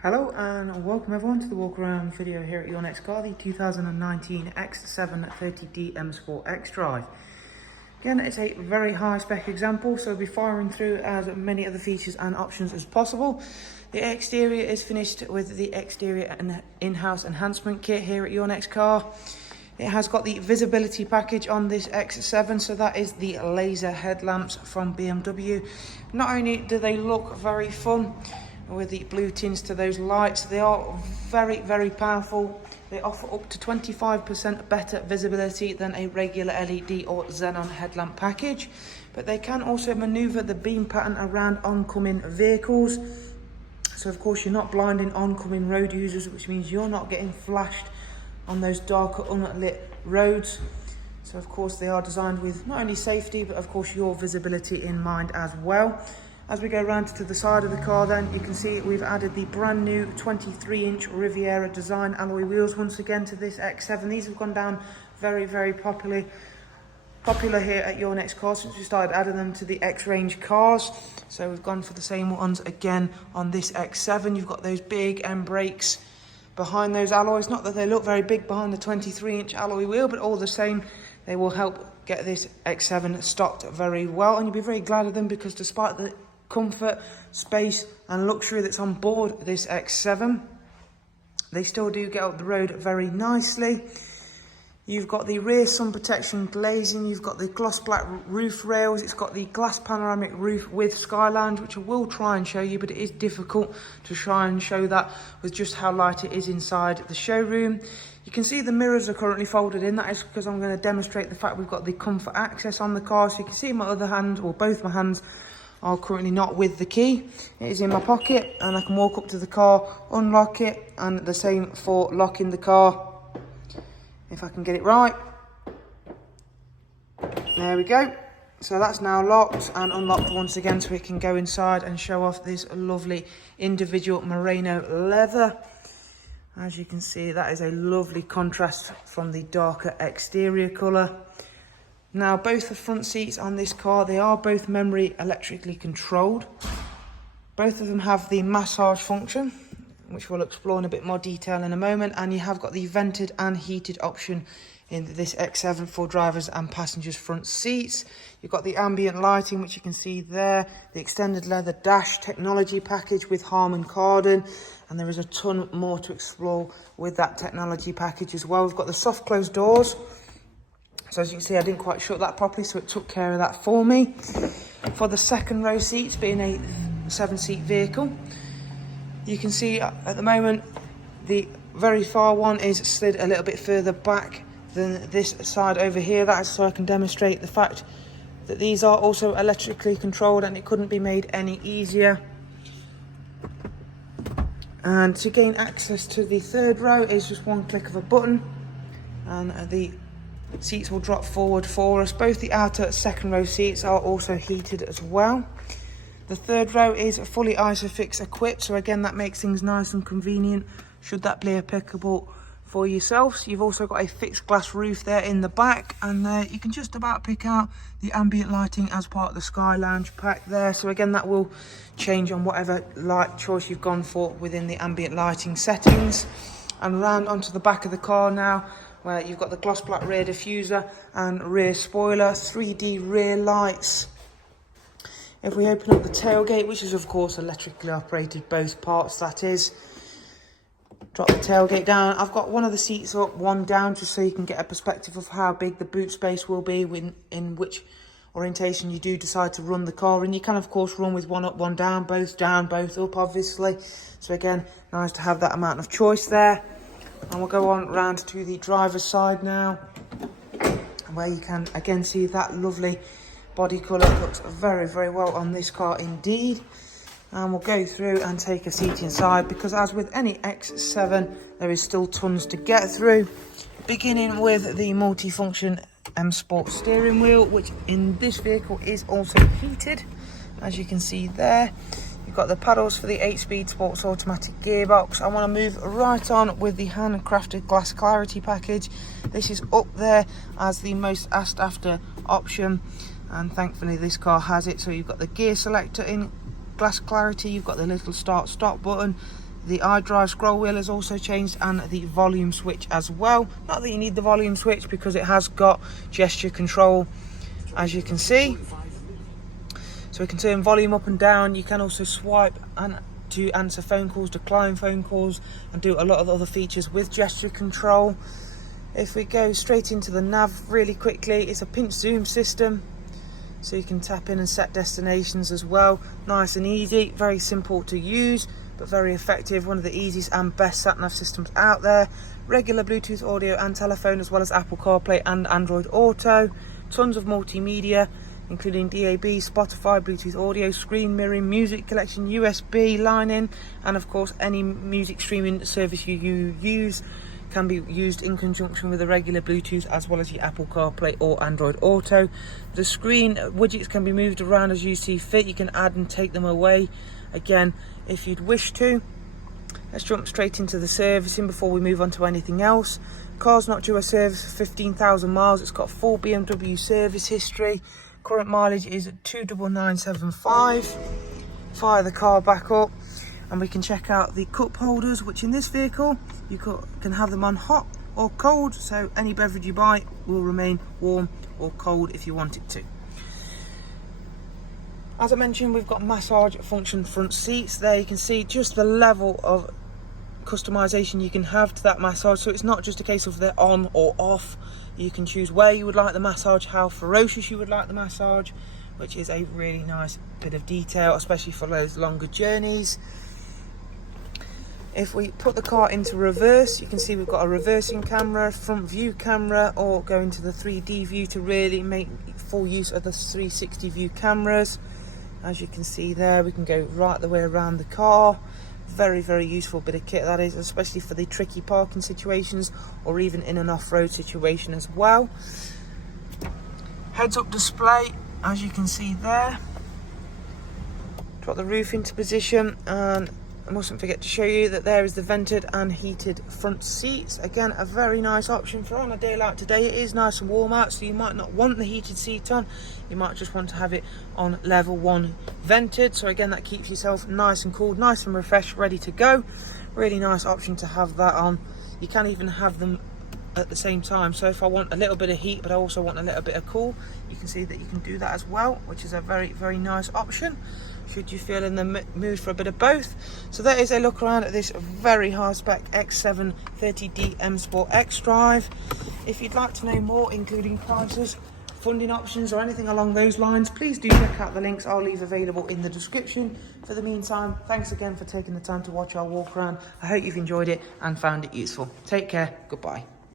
Hello and welcome everyone to the walk around video here at your next car, the 2019 X730D M Sport XDRIVE. Again, it's a very high spec example, so we'll be firing through as many of the features and options as possible. The exterior is finished with the exterior and in-house enhancement kit here at your next car. It has got the visibility package on this X7, so that is the laser headlamps from BMW. Not only do they look very fun with the blue tints to those lights, they are very powerful. They offer up to 25% better visibility than a regular LED or xenon headlamp package, but they can also maneuver the beam pattern around oncoming vehicles. So of course you're not blinding oncoming road users, which means you're not getting flashed on those darker unlit roads. So of course they are designed with not only safety, but of course your visibility in mind as well. As we go around to the side of the car then, you can see we've added the brand new 23-inch Riviera design alloy wheels once again to this X7. These have gone down very popular here at your next car since we started adding them to the X-Range cars. So we've gone for the same ones again on this X7. You've got those big end brakes behind those alloys. Not that they look very big behind the 23-inch alloy wheel, but all the same, they will help get this X7 stocked very well. And you'll be very glad of them because despite the comfort, space and luxury that's on board this X7, they still do get up the road very nicely. You've got the rear sun protection glazing, you've got the gloss black roof rails, it's got the glass panoramic roof with sky lounge, which I will try and show you, but it is difficult to try and show that with just how light it is inside the showroom. You can see the mirrors are currently folded in. That is because I'm going to demonstrate the fact we've got the comfort access on the car. So you can see my other hand, or both my hands, are currently not with the key. It is in my pocket and I can walk up to the car, unlock it, and the same for locking the car. If I can get it right. There we go. So that's now locked and unlocked once again, so we can go inside and show off this lovely individual merino leather. As you can see, that is a lovely contrast from the darker exterior colour. Now, both the front seats on this car, they are both memory electrically controlled. Both of them have the massage function, which we'll explore in a bit more detail in a moment. And you have got the vented and heated option in this X7 for drivers and passengers' front seats. You've got the ambient lighting, which you can see there, the extended leather dash technology package with Harman Kardon, and there is a ton more to explore with that technology package as well. We've got the soft closed doors. So as you can see, I didn't quite shut that properly, so it took care of that for me. For the second row seats, being a 7-seat vehicle, you can see at the moment the very far one is slid a little bit further back than this side over here. That is so I can demonstrate the fact that these are also electrically controlled, and it couldn't be made any easier. And to gain access to the third row is just one click of a button, and the seats will drop forward for us. Both the outer second row seats are also heated as well. The third row is fully ISOFIX equipped, so again that makes things nice and convenient should that be applicable for yourselves. You've also got a fixed glass roof there in the back, and you can just about pick out the ambient lighting as part of the Sky Lounge pack there. So again, that will change on whatever light choice you've gone for within the ambient lighting settings. And round onto the back of the car now, where you've got the gloss black rear diffuser and rear spoiler, 3D rear lights. If we open up the tailgate, which is of course electrically operated, both parts that is, drop the tailgate down. I've got one of the seats up, one down, just so you can get a perspective of how big the boot space will be in which orientation you do decide to run the car. And you can of course run with one up, one down, both up obviously. So again, nice to have that amount of choice there. And we'll go on round to the driver's side now, where you can again see that lovely body colour. Looks very well on this car indeed. And we'll go through and take a seat inside, because as with any X7, there is still tons to get through. Beginning with the multifunction M Sport steering wheel, which in this vehicle is also heated, as you can see there. You've got the paddles for the 8-speed sports automatic gearbox. I want to move right on with the Handcrafted glass clarity package. This is up there as the most asked after option, and thankfully this car has it. So you've got the gear selector in glass clarity, you've got the little start stop button, The iDrive scroll wheel has also changed, and the volume switch as well. Not that you need the volume switch because it has got gesture control, as you can see. So we can turn volume up and down. You can also swipe and to answer phone calls, decline phone calls, and do a lot of other features with gesture control. If we go straight into the nav really quickly, it's a pinch zoom system, so you can tap in and set destinations as well. Nice and easy, very simple to use, but very effective. One of the easiest and best sat-nav systems out there. Regular Bluetooth audio and telephone, as well as Apple CarPlay and Android Auto. Tons of multimedia, including DAB, Spotify, Bluetooth audio, screen mirroring, music collection, USB line-in, and of course any music streaming service you use can be used in conjunction with a regular Bluetooth, as well as your Apple CarPlay or Android Auto. The screen widgets can be moved around as you see fit. You can add and take them away again if you'd wish to. Let's jump straight into the servicing before we move on to anything else. Car's not due a service for 15,000 miles. It's got full BMW service history. Current mileage is 29975. Fire the car back up and we can check out the cup holders, which in this vehicle you can have them on hot or cold, so any beverage you buy will remain warm or cold if you want it to. As I mentioned, we've got massage function front seats. There you can see just the level of customization you can have to that massage, so it's not just a case of they're on or off. You can choose where you would like the massage, how ferocious you would like the massage, which is a really nice bit of detail, especially for those longer journeys. If we put the car into reverse, you can see we've got a reversing camera, front view camera, or go into the 3D view to really make full use of the 360 view cameras. As you can see there, we can go right the way around the car. Very, very useful bit of kit that is, especially for the tricky parking situations or even in an off-road situation as well. Heads-up display, as you can see there. Drop the roof into position, and I mustn't forget to show you that there is the vented and heated front seats. Again, a very nice option for on a day like today. It is nice and warm out, so you might not want the heated seat on. You might just want to have it on level 1 vented. So again, that keeps yourself nice and cool, nice and refreshed, ready to go. Really nice option to have that on. You can even have them at the same time. So if I want a little bit of heat, but I also want a little bit of cool, you can see that you can do that as well, which is a very, very nice option should you feel in the mood for a bit of both. So that is a look around at this very high spec X7 30D M Sport XDRIVE. If you'd like to know more, including prices, funding options, or anything along those lines, please do check out the links I'll leave available in the description. For the meantime, thanks again for taking the time to watch our walk around. I hope you've enjoyed it and found it useful. Take care. Goodbye.